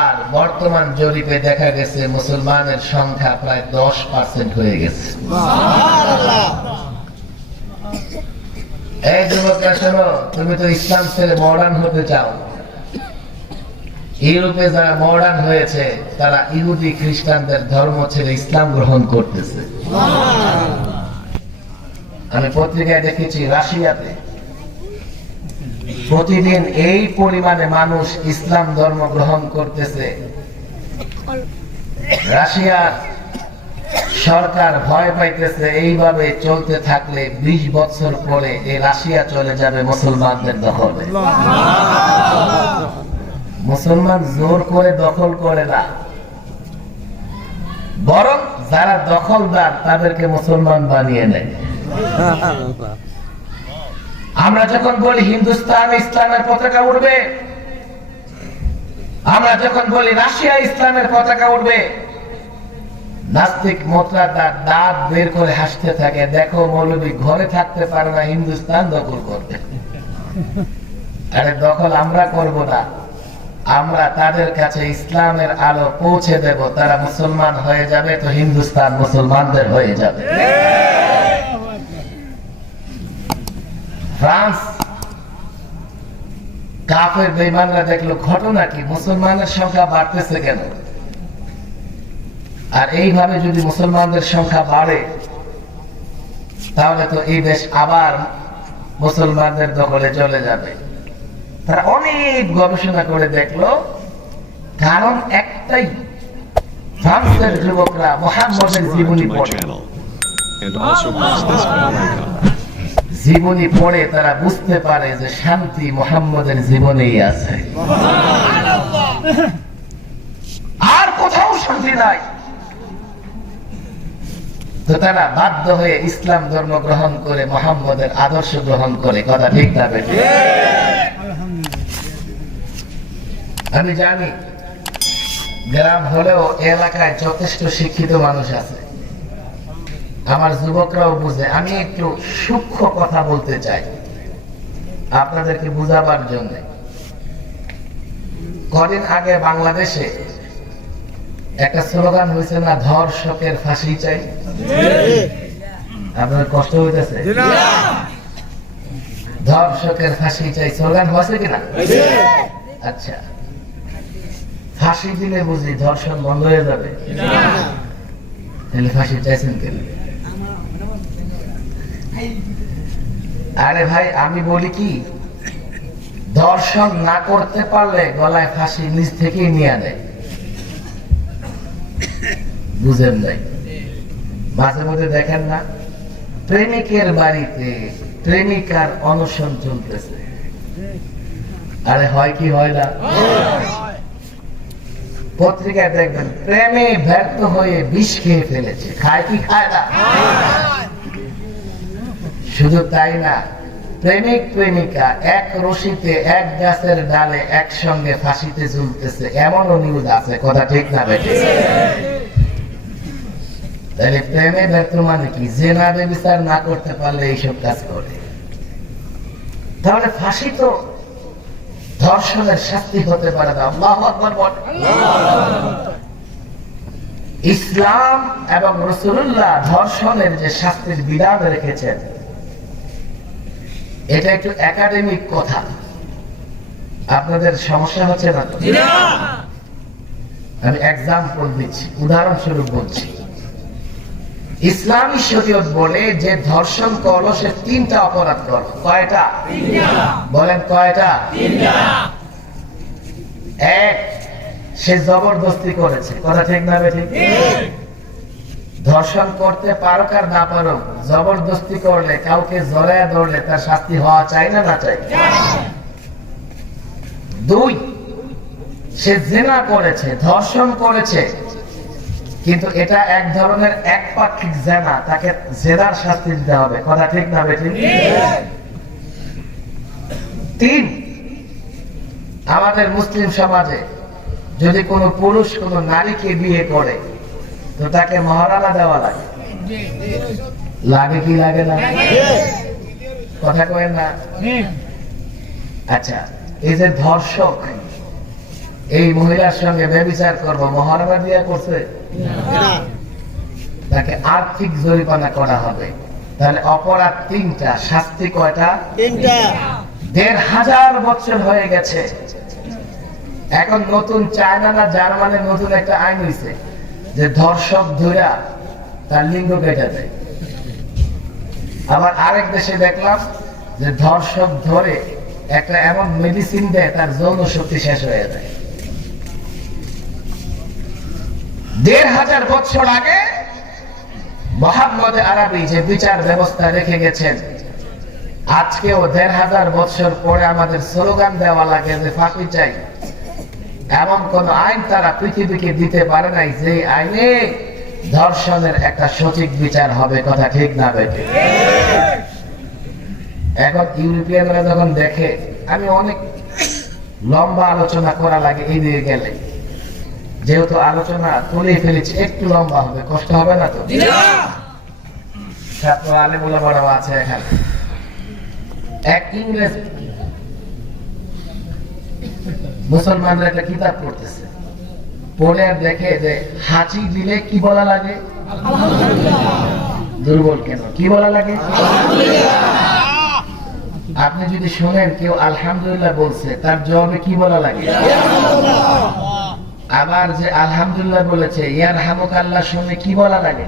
আর বর্তমান জরিপে দেখা গেছে মুসলমানের সংখ্যা প্রায় 10% হয়ে গেছে। এই যুবকরা শোনো, তুমি তো ইসলাম ছেড়ে মডার্ন হতে চাও। ইউরোপে যারা মডার্ন হয়েছে তারা ইহুদি খ্রিস্টানদের ধর্ম ছেড়ে ইসলাম গ্রহণ করতেছে। আমি পত্রিকায় দেখেছি রাশিয়াতে প্রতিদিন এই পরিমাণে মানুষ ইসলাম ধর্ম গ্রহণ করতেছে। রাশিয়ার সরকার ভয় পাইতেছে এইভাবে চলতে থাকলে 20 বছর পরে এই রাশিয়া চলে যাবে মুসলমানদের দখলে। মুসলমান জোর করে দখল করে না, বরং যারা দখলদার তাদেরকে মুসলমান বানিয়ে নেয়। আমরা যখন বলি হিন্দুস্তান ইসলামের পতাকা উঠবে, আমরা যখন বলি রাশিয়া ইসলামের পতাকা উঠবে, নাস্তিক মোত্রা তার দাঁত বের করে হাসতে থাকে, দেখো মৌলবী ঘরে থাকতে পারে না, হিন্দুস্তান দখল করবে। আরে দখল আমরা করব না, আমরা তাদের কাছে ইসলামের আলো পৌঁছে দেব, তারা মুসলমান হয়ে যাবে, তো হিন্দুস্তান মুসলমানদের হয়ে যাবে। ফ্রান্স কাফের বেঈমানরা দেখলো ঘটনা কি, মুসলমানের সংখ্যা বাড়তেছে কেন? আর এইভাবে যদি মুসলমানদের সংখ্যা বাড়ে তাহলে তো এই দেশ আবার মুসলমানদের দখলে চলে যাবে। তারা অনেক গবেষণা করে দেখলো কারণ একটাই, ফ্রান্সের যুবকরা মুহাম্মদের জীবনী পড়ে, জীবনী পড়ে তারা বুঝতে পারে যে শান্তি মুহাম্মদের জীবনেই আছে, আর কোথাও শান্তি নাই। তো তারা বাধ্য হয়ে ইসলাম ধর্ম গ্রহণ করে মুহাম্মদের আদর্শ গ্রহণ করে। কথা ঠিক না বেঠিক? আমি জানি গ্রাম হলেও এলাকায় যথেষ্ট শিক্ষিত মানুষ আছে, আমার যুবকরাও বুঝে। আমি একটু সূক্ষ্ম কথা বলতে চাই আপনাদেরকে বুঝাবার জন্য। কদিন আগে বাংলাদেশে একটা স্লোগান হয়েছে না, ধর্ষকের ফাঁসি চাই। আপনার কষ্ট হইতেছে? ধর্ষকের ফাঁসি চাই স্লোগান হয়েছে কিনা? আচ্ছা, ফাঁসি দিলে বুঝি ধর্ষণ বন্ধ হয়ে যাবে? তাহলে ফাঁসি চাইছেন কেন? আরে ভাই, আমি বলি কি, ধর্ষণ না করতে পারলে গলায় ফাঁসি নিজ থেকেই নিয়ে নেয়। বুঝেন নাই? মাঝে মধ্যে দেখেন না, প্রেমিকের বাড়িতে প্রেমিকার অনশন চলতেছে। আরে হয় কি হয় না? পত্রিকায় দেখবেন প্রেমে ব্যর্থ হয়ে বিষ খেয়ে ফেলেছে। খায় কি খায় না? শুধু তাই না, প্রেমিক প্রেমিকা এক রশিতে এক গাছের ডালে একসঙ্গে ফাঁসিতে ঝুলতেছে, এমনও নিউজ আছে। কথা ঠিক না বেঠিক? তাহলে প্রেমে ব্যর্থ মানে কি? জেনা ব্যভিচার না করতে পারলে এইসব কাজ করে। তাহলে ফাঁসি তো ধর্ষণের শাস্তি হতে পারে না। আল্লাহু আকবার বল। ইসলাম এবং রাসূলুল্লাহ ধর্ষণের যে শাস্তির বিধান রেখেছেন, এটা একটু একাডেমিক কথা। আপনাদের সমস্যা হচ্ছে না তো? আমি এক্সাম্পল দিচ্ছি, উদাহরণস্বরূপ বলছি। ইসলামী শরীয়ত বলে যে ধর্ষণ করলো সে 3টা অপরাধ করলো। কয়টা? বলেন কয়টা? 1, সে জবরদস্তি করেছে। কথা ঠিক না বেঠিক? ধর্ষণ করতে পারো আর না পারো, জবরদস্তি করলে, কাউকে জড়ায় ধরলে তার শাস্তি হওয়া চাই না না চাই? 2, সে জিনা করেছে, ধর্ষণ করেছে, কিন্তু এটা এক ধরনের একপাক্ষিক জিনা, তাকে জেনার শাস্তি দিতে হবে। কথা ঠিক না বেঠিক? 3, আমাদের মুসলিম সমাজে যদি কোনো পুরুষ কোনো নারীকে বিয়ে করে তো তাকে মহারানা দেওয়া লাগে। লাগে কি লাগে না? কথা কয়েন না? আচ্ছা, এই যে ধর্ষক, এই মহিলার সঙ্গে ব্যভিচার করবো, মহারণা দিয়া করছে, তাকে আর্থিক জরিমানা করা হবে। তাহলে অপরাধ 3টা, শাস্তি কয়টা? 3টা। 1500 বছর হয়ে গেছে। এখন নতুন চায়না না জার্মানির নতুন একটা আইন হয়েছে যে ধর্ষক ধরা তার লিঙ্গ কেটে দেয়। আবার আরেক দেশে দেখলাম যে ধর্ষক ধরে একটা এমন মেডিসিন দেয় তার যৌন শক্তি শেষ হয়ে যায়। 1500 বছর আগে মুহাম্মদ আরবি যে বিচার ব্যবস্থা রেখে গেছেন, আজকেও 1500 বছর পরে আমাদের স্লোগান দেওয়া লাগে যে ফাঁসি চাই। এমন কোন আইন তারা পৃথিবীকে দিতে পারে নাই যে আইনে ধর্ষণের একটা সঠিক বিচার হবে। কথা ঠিক না বেঠিক? এখন ইউরোপিয়ানরা যখন দেখে, আমি অনেক লম্বা আলোচনা করা লাগে এই দিকে গেলে, যেহেতু আলোচনা তুলে ফেলেছি একটু লম্বা হবে, কষ্ট হবে না তো? ছাত্র আলেম ওলামারাও আছে এখানে। এক ইংরেজ মুসলমানরা একটা কিতাব পড়তেছে, পড়ে আর দেখে যে হাঁচি দিলে কি বলা লাগে? দুর্বল কেন? কি বলা লাগে? আপনি যদি শোনেন কেউ আলহামদুলিল্লাহ বলছে, তার জবাবে কি বলা লাগে? আবার যে আলহামদুলিল্লাহ বলেছে ইয়ারহামুকাল্লাহ শুনে কি বলা লাগে?